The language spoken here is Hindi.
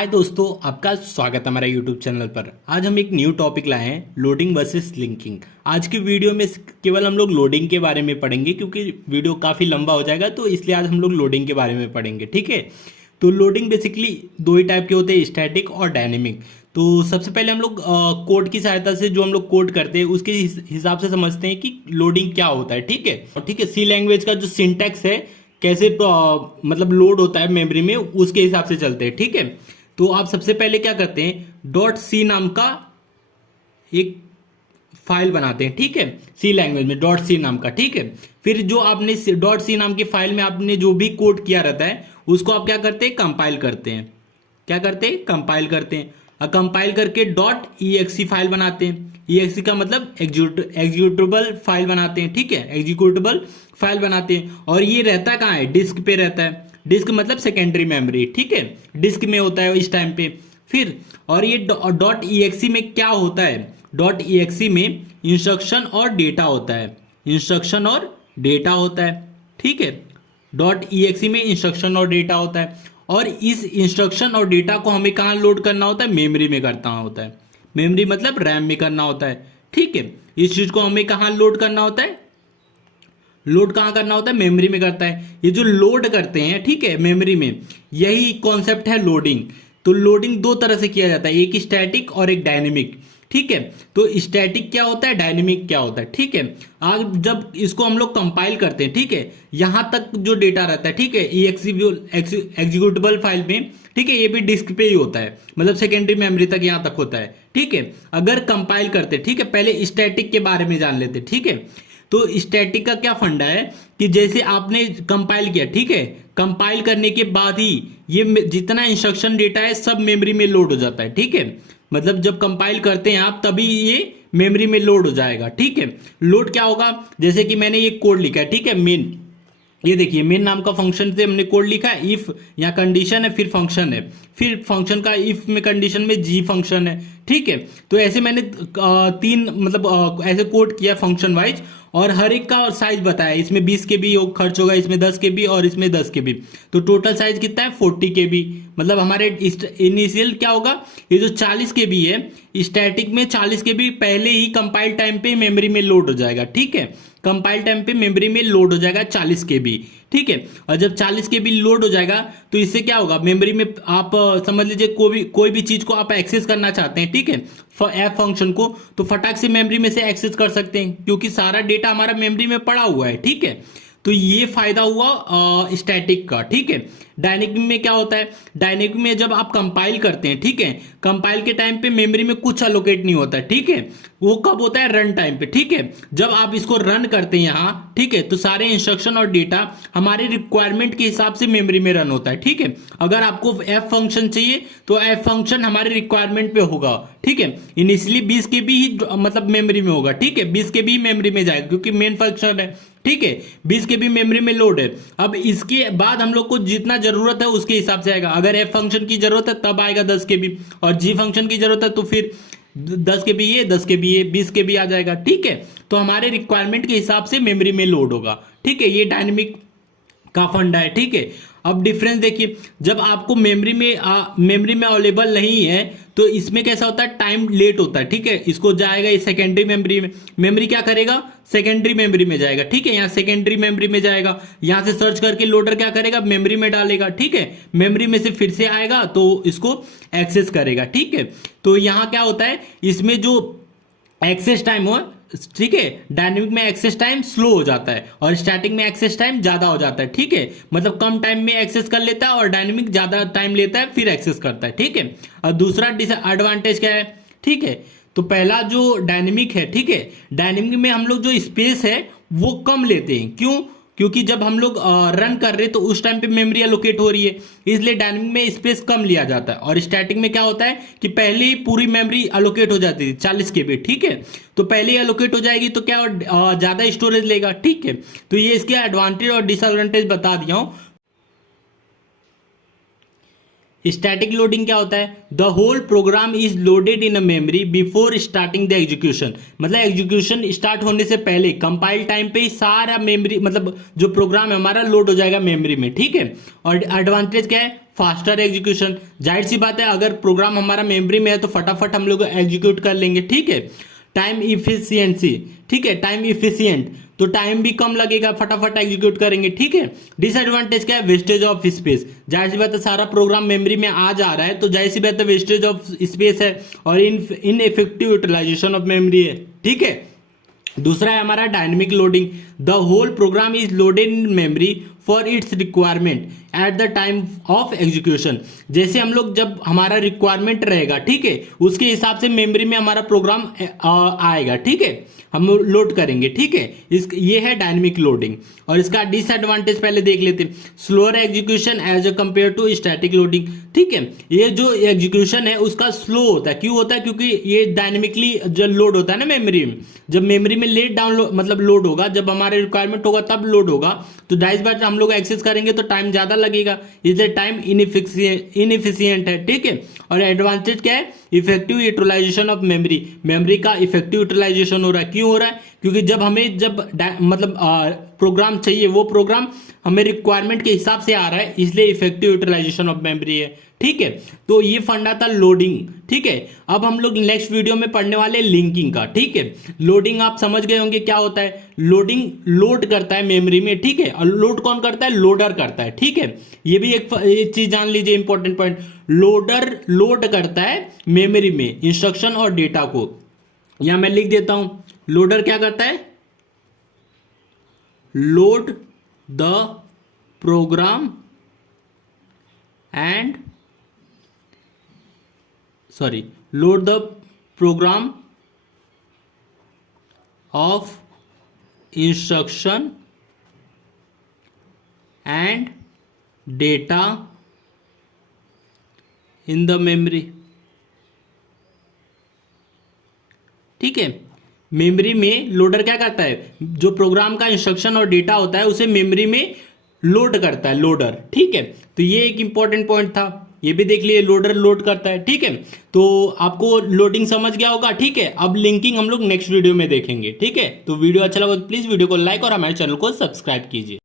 हाय दोस्तों, आपका स्वागत है हमारे यूट्यूब चैनल पर। आज हम एक न्यू टॉपिक लाए हैं, लोडिंग वर्सेस लिंकिंग। आज की वीडियो में केवल हम लोग लोडिंग के बारे में पढ़ेंगे, क्योंकि वीडियो काफ़ी लंबा हो जाएगा, तो इसलिए आज हम लोग लोडिंग के बारे में पढ़ेंगे। ठीक है, तो लोडिंग बेसिकली दो ही टाइप के होते हैं, स्टैटिक और डायनेमिक। तो सबसे पहले हम लोग कोड की सहायता से जो हम लोग कोड करते हैं उसके हिसाब से समझते हैं कि लोडिंग क्या होता है। ठीक है, सी लैंग्वेज का जो सिंटैक्स है, कैसे मतलब लोड होता है मेमोरी में, उसके हिसाब से चलते हैं। ठीक है, तो आप सबसे पहले क्या करते हैं, डॉट सी नाम का एक फाइल बनाते हैं। ठीक है, सी लैंग्वेज में डॉट सी नाम का। ठीक है, फिर जो आपने डॉट सी नाम की फाइल में आपने जो भी कोड किया रहता है उसको आप क्या करते हैं, कंपाइल करते हैं। क्या करते हैं, कंपाइल करते हैं। और कंपाइल करके डॉट ई फाइल बनाते हैं। ई का मतलब एग्जीक्यूटेबल फाइल बनाते हैं। ठीक है, एग्जीक्यूटेबल फाइल बनाते हैं। और ये रहता कहाँ है, डिस्क पे रहता है। डिस्क मतलब सेकेंडरी मेमोरी। ठीक है, डिस्क में होता है इस टाइम पे। फिर और ये डॉट ई में क्या होता है, डॉट ई में इंस्ट्रक्शन और डेटा होता है। इंस्ट्रक्शन और डेटा होता है। ठीक है, डॉट ई में इंस्ट्रक्शन और डेटा होता है। और इस इंस्ट्रक्शन और डेटा को हमें कहाँ लोड करना होता है, मेमोरी में करना होता है। मेमोरी मतलब रैम में करना होता है। ठीक है, इस चीज को हमें कहाँ लोड करना होता है, लोड कहाँ करना होता है, मेमोरी में करता है। ये जो लोड करते हैं, ठीक है, मेमोरी में, यही कॉन्सेप्ट है लोडिंग। तो लोडिंग दो तरह से किया जाता है, एक स्टैटिक और एक डायनेमिक। ठीक है, तो स्टैटिक क्या होता है, डायनेमिक क्या होता है। ठीक है, आज जब इसको हम लोग कंपाइल करते हैं, ठीक है, यहां तक जो डेटा रहता है, ठीक है, एग्जीक्यूटेबल फाइल में, ठीक है, ये भी डिस्क पे ही होता है, मतलब सेकेंडरी मेमोरी तक यहां तक होता है। ठीक है, अगर कंपाइल करते, ठीक है, पहले स्टैटिक के बारे में जान लेते। ठीक है, तो स्टैटिक का क्या फंडा है कि जैसे आपने कंपाइल किया, ठीक है, कंपाइल करने के बाद ही ये जितना इंस्ट्रक्शन डेटा है सब मेमोरी में लोड हो जाता है। ठीक है, मतलब जब कंपाइल करते हैं आप तभी ये मेमोरी में लोड हो जाएगा। ठीक है, लोड क्या होगा, जैसे कि मैंने ये कोड लिखा है, ठीक है, मेन, ये देखिए मेन नाम का फंक्शन से हमने कोड लिखा है। इफ यहाँ कंडीशन है, फिर फंक्शन है, फिर फंक्शन का इफ में कंडीशन में जी फंक्शन है। ठीक है, तो ऐसे मैंने तीन मतलब ऐसे कोड किया फंक्शन वाइज, और हर एक का साइज बताया। इसमें 20 के बी खर्च होगा, इसमें 10 के बी और इसमें 10 के बी। तो टोटल साइज कितना है, 40 के बी। मतलब हमारे इनिशियल क्या होगा, ये जो 40 के बी है, स्टैटिक में 40 के बी पहले ही कंपाइल टाइम पे मेमोरी में लोड हो जाएगा। ठीक है, कंपाइल टाइम पे मेमोरी में लोड हो जाएगा 40 के बी। ठीक है, और जब 40 के बी लोड हो जाएगा तो इससे क्या होगा, मेमोरी में आप समझ लीजिए कोई भी चीज को आप एक्सेस करना चाहते हैं, ठीक है, एफ फंक्शन को, तो फटाक से मेमोरी में से एक्सेस कर सकते हैं, क्योंकि सारा डेटा हमारा मेमोरी में पड़ा हुआ है। ठीक है, तो ये फायदा हुआ स्टैटिक का। ठीक है, डायनेमिक में क्या होता है, डायनेमिक में जब आप कंपाइल करते हैं, ठीक है, कंपाइल के टाइम पे मेमोरी में कुछ अलोकेट नहीं होता है। ठीक है, वो कब होता है, रन टाइम पे। ठीक है, जब आप इसको रन करते हैं यहाँ, ठीक है, तो सारे इंस्ट्रक्शन और डेटा हमारे रिक्वायरमेंट के हिसाब से मेमोरी में रन होता है। ठीक है, अगर आपको एफ फंक्शन चाहिए तो एफ फंक्शन हमारे रिक्वायरमेंट पे होगा। ठीक है, इनिशियली 20 के बी ही मतलब मेमोरी में होगा। ठीक है, 20 के बी मेमोरी में जाएगा क्योंकि मेन फंक्शन है। ठीक है, 20 के बी मेमोरी में लोड है। अब इसके बाद हम लोग को जितना जरूरत है उसके हिसाब से आएगा। अगर एफ फंक्शन की जरूरत है तब आएगा 10 के बी, और जी फंक्शन की जरूरत है तो फिर 10 के बी ये, 10 के बी ये, 20 के बी आ जाएगा। ठीक है, तो हमारे रिक्वायरमेंट के हिसाब से मेमोरी में लोड होगा। ठीक है, ये डायनेमिक का फंडा है। ठीक है, अब डिफरेंस देखिए, जब आपको मेमोरी में अवेलेबल नहीं है तो इसमें कैसा होता है, टाइम लेट होता है। ठीक है, इसको जाएगा ये सेकेंडरी मेमोरी में, मेमोरी क्या करेगा, सेकेंडरी मेमोरी में जाएगा। ठीक है, यहाँ सेकेंडरी मेमोरी में जाएगा, यहाँ से सर्च करके लोडर क्या करेगा, मेमोरी में डालेगा। ठीक है, मेमोरी में से फिर से आएगा तो इसको एक्सेस करेगा। ठीक है, तो यहाँ क्या होता है, इसमें जो एक्सेस टाइम हो, ठीक है, डायनेमिक में एक्सेस टाइम स्लो हो जाता है और स्टैटिक में एक्सेस टाइम ज्यादा हो जाता है। ठीक है, मतलब कम टाइम में एक्सेस कर लेता है और डायनेमिक ज्यादा टाइम लेता है फिर एक्सेस करता है। ठीक है, और दूसरा एडवांटेज क्या है, ठीक है, तो पहला जो डायनेमिक है, ठीक है, डायनेमिक में हम लोग जो स्पेस है वो कम लेते हैं। क्यों, क्योंकि जब हम लोग रन कर रहे हैं तो उस टाइम पे मेमोरी एलोकेट हो रही है, इसलिए डायनेमिक में स्पेस कम लिया जाता है। और स्टैटिक में क्या होता है कि पहले ही पूरी मेमोरी एलोकेट हो जाती थी 40 के बी। ठीक है, तो पहले ही एलोकेट हो जाएगी तो क्या ज्यादा स्टोरेज लेगा। ठीक है, तो ये इसके एडवांटेज और डिसएडवांटेज बता दिया हूं। स्टैटिक लोडिंग क्या होता है, the whole program is loaded in a memory before starting the execution. मतलब एग्जीक्यूशन स्टार्ट होने से पहले कंपाइल टाइम पे ही सारा मेमोरी मतलब जो प्रोग्राम है हमारा लोड हो जाएगा मेमोरी में। ठीक है, और एडवांटेज क्या है, फास्टर एग्जीक्यूशन, जाहिर सी बात है अगर प्रोग्राम हमारा मेमोरी में है तो फटाफट हम लोग एग्जीक्यूट कर लेंगे, ठीक है। टाइम इफिशियंसी, ठीक है, टाइम इफिशियंट, तो टाइम भी कम लगेगा, फटाफट एग्जीक्यूट करेंगे, ठीक है। डिसएडवांटेज क्या है, वेस्टेज ऑफ स्पेस, जाहिर सी बात है सारा प्रोग्राम मेमोरी में आ जा रहा है तो जाहिर सी बात है वेस्टेज ऑफ स्पेस है और इनइफेक्टिव यूटिलाइजेशन ऑफ मेमोरी है, ठीक है। दूसरा है हमारा dynamic loading, the whole program is loaded in memory for its requirement at the time of execution, जैसे हम लोग जब हमारा रिक्वायरमेंट रहेगा, ठीक है, उसके हिसाब से मेमोरी में हमारा प्रोग्राम आएगा, ठीक है, हम लोड करेंगे, ठीक है। ये है डायनेमिक लोडिंग। और इसका डिसएडवांटेज पहले देख लेते हैं, slower execution as a compare to static loading, ठीक है। ये जो एग्जीक्यूशन है उसका स्लो होता है, क्यों होता है, क्योंकि ये डायनेमिकली जब लोड होता है ना मेमोरी में, जब मेमोरी में लेट डाउनलोड मतलब लोड होगा, जब हमारे रिक्वायरमेंट होगा तब लोड होगा, तो जाहिर बात हम लोग एक्सेस करेंगे तो टाइम ज्यादा लगेगा, इसे टाइम इनएफिशिएंट है, ठीक है। और एडवांटेज क्या है, effective utilisation of memory, memory का इफेक्टिव यूटिलाइजेशन हो रहा है, क्यों हो रहा है, क्योंकि जब हमें मतलब प्रोग्राम चाहिए वो प्रोग्राम हमें रिक्वायरमेंट के हिसाब से आ रहा है, इसलिए इफेक्टिव यूटिलाइजेशन ऑफ मेमोरी है, ठीक है। तो ये फंडा था लोडिंग, ठीक है। अब हम लोग नेक्स्ट वीडियो में पढ़ने वाले लिंकिंग का, ठीक है। लोडिंग आप समझ गए होंगे क्या होता है, लोडिंग लोड करता है मेमोरी में, ठीक है, और लोड कौन करता है, लोडर करता है, ठीक है। ये भी एक चीज जान लीजिए, इंपॉर्टेंट पॉइंट, लोडर लोड करता है मेमोरी में इंस्ट्रक्शन और डेटा को, यहां मैं लिख देता हूं, लोडर क्या करता है, load the program and load the program of instruction and data in the memory, ठीक है। मेमोरी में लोडर क्या करता है, जो प्रोग्राम का इंस्ट्रक्शन और डेटा होता है उसे मेमोरी में लोड करता है, लोडर, ठीक है। तो ये एक इंपॉर्टेंट पॉइंट था, ये भी देख लिए, लोडर लोड करता है, ठीक है। तो आपको लोडिंग समझ गया होगा, ठीक है। अब लिंकिंग हम लोग नेक्स्ट वीडियो में देखेंगे, ठीक है। तो वीडियो अच्छा लगा तो प्लीज वीडियो को लाइक और हमारे चैनल को सब्सक्राइब कीजिए।